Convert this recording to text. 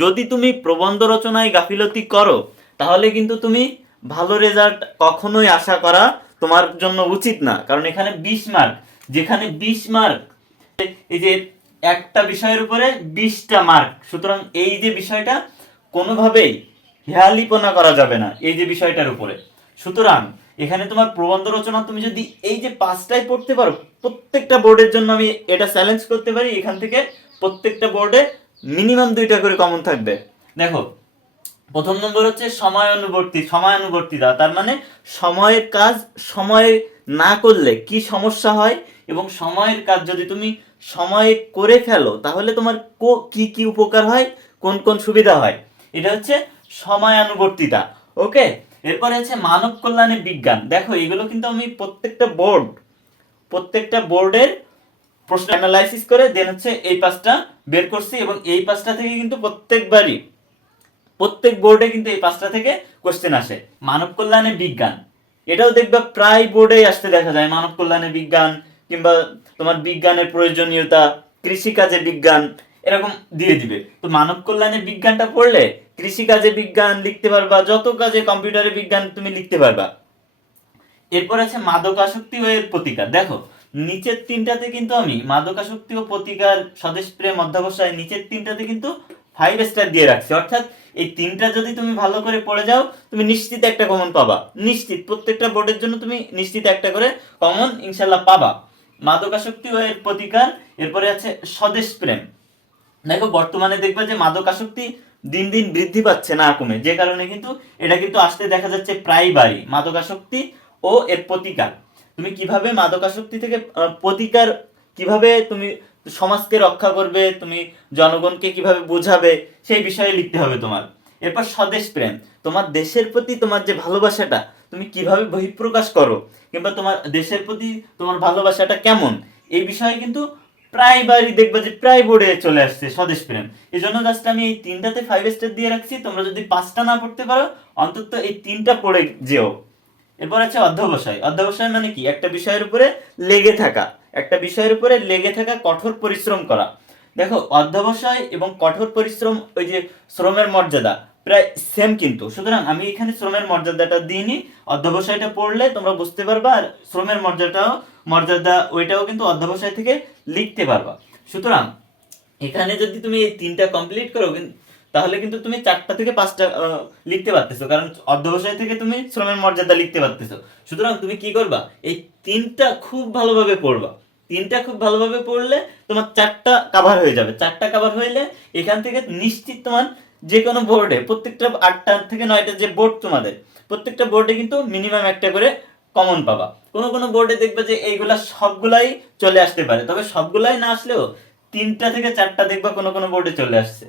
যদি তুমি প্রবন্ধ রচনায় গাফিলতি করো তাহলে কিন্তু তুমি ভালো রেজাল্ট কখনোই আশা করা তোমার জন্য উচিত না। কারণ এখানে 20 মার্ক, যেখানে 20 মার্ক, এই যে একটা বিষয়ের উপরে 20টা মার্ক, সুতরাং এই যে বিষয়টা কোনোভাবেই হেয়ালিপনা করা যাবে না এই যে বিষয়টার উপরে। সুতরাং এখানে তোমার প্রবন্ধ রচনা তুমি যদি এই যে 5টাই পড়তে পারো, প্রত্যেকটা বোর্ডের জন্য আমি এটা চ্যালেঞ্জ করতে পারি, এখান থেকে প্রত্যেকটা বোর্ডে মিনিমাম 2টা করে কমন থাকবে। দেখো, প্রথম নম্বর হচ্ছে সময়ানুবর্তিতা, তার মানে সময়ের কাজ সময়ে না করলে কি সমস্যা হয়, এবং সময়ের কাজ যদি তুমি সময়ে করে ফেলো তাহলে তোমার কি কি উপকার হয়, কোন কোন সুবিধা হয়, এটা হচ্ছে সময়ানুবর্তিতা। ওকে, এরপরে হচ্ছে মানব কল্যাণে বিজ্ঞান। দেখো, এগুলো কিন্তু আমি প্রত্যেকটা বোর্ডের প্রশ্ন অ্যানালাইসিস করে দেন হচ্ছে এই 5টা বের করছি, এবং এই 5টা থেকে কিন্তু প্রত্যেক বোর্ডে কিন্তু এই 5টা থেকে কোশ্চেন আসে। মানব কল্যাণে বিজ্ঞান, এটাও দেখবা প্রায় বোর্ডেই আসতে দেখা যায়, মানব কল্যাণে বিজ্ঞান, কিংবা তোমার বিজ্ঞানের প্রয়োজনীয়তা, কৃষিকাজে বিজ্ঞান, এরকম দিয়ে দিবে। তো মানব কল্যাণে বিজ্ঞানটা পড়লে কৃষিকাজে বিজ্ঞান লিখতে পারবা, যত কাজে কম্পিউটারে বিজ্ঞান তুমি লিখতে পারবা। এরপর আছে মাদকাসক্তি ও এর প্রতিকার। দেখো, নিচের 3টাতে কিন্তু আমি মাদকাসক্তি ও প্রতিকার, স্বদেশ প্রেম, অধ্যবসায়, নিচের 3টাতে কিন্তু 5 স্টার দিয়ে রাখছি। অর্থাৎ এই 3টা যদি তুমি ভালো করে পড়ে যাও তুমি নিশ্চিত একটা কমন পাবা, নিশ্চিত প্রত্যেকটা বোর্ডের জন্য তুমি নিশ্চিত একটা করে কমন ইনশাল্লাহ পাবা। মাদকাসক্তি ও এর প্রতিকার, এরপরে আছে স্বদেশ প্রেম। দেখো, বর্তমানে দেখবা যে মাদকাসক্তি দিন দিন বৃদ্ধি পাচ্ছে না কমে, যে কারণে কিন্তু এটা কিন্তু আসতে দেখা যাচ্ছে প্রায়বারই। মাদকাসক্তি ও এর প্রতিকার, তুমি কিভাবে মাদকাসক্তি থেকে প্রতিকার, কিভাবে তুমি সমাজকে রক্ষা করবে, তুমি জনগণকে কিভাবে বোঝাবে, সেই বিষয়ে লিখতে হবে তোমার। এরপর স্বদেশ প্রেম, তোমার দেশের প্রতি তোমার যে ভালোবাসাটা তুমি কিভাবে বহিঃপ্রকাশ করো, কিংবা তোমার দেশের প্রতি তোমার ভালোবাসাটা কেমন, এই বিষয়ে কিন্তু প্রায়বারই দেখবা যে প্রায় বোর্ডে চলে আসছে স্বদেশ প্রেম। এই জন্য জাস্ট আমি এই 3টাতে 5 স্টার দিয়ে রাখছি। তোমরা যদি 5টা না পড়তে পারো অন্তত এই 3টা পড়ে যেও। এরপর আছে অধ্যবসায় মানে কি, একটা বিষয়ের উপরে লেগে থাকা, কঠোর পরিশ্রম করা। দেখো, অধ্যবসায় এবং কঠোর পরিশ্রম, ওই যে শ্রমের মর্যাদা প্রায় সেম কিন্তু, সুতরাং আমি এখানে শ্রমের মর্যাদাটা দিইনি। অধ্যবসায়টা পড়লে তোমরা বুঝতে পারবা, আর শ্রমের মর্যাদা ওইটাও কিন্তু অধ্যবসায় থেকে লিখতে পারবা। সুতরাং এখানে যদি তুমি এই 3টা কমপ্লিট করো তাহলে কিন্তু তুমি 4টা থেকে 5টা লিখতে পারতেছো, কারণ অধ্যবসায় থেকে তুমি শ্রমের মর্যাদা লিখতে পারতেছো। সুতরাং তুমি কি করবা, এই 3টা খুব ভালোভাবে পড়বা। 3টা খুব ভালোভাবে পড়লে তোমার 4টা কাভার হয়ে যাবে। 4টা কাভার হইলে এখান থেকে নিশ্চিত তোমার যে কোনো বোর্ডে, প্রত্যেকটা 8টা থেকে 9টা যে বোর্ড তোমাদের, প্রত্যেকটা বোর্ডে কিন্তু মিনিমাম একটা করে কমন পাবা। কোনো কোনো বোর্ডে দেখবে যে এইগুলা সবগুলাই চলে আসতে পারে, তবে সবগুলাই না আসলেও 3টা থেকে 4টা দেখবা কোনো কোনো বোর্ডে চলে আসছে।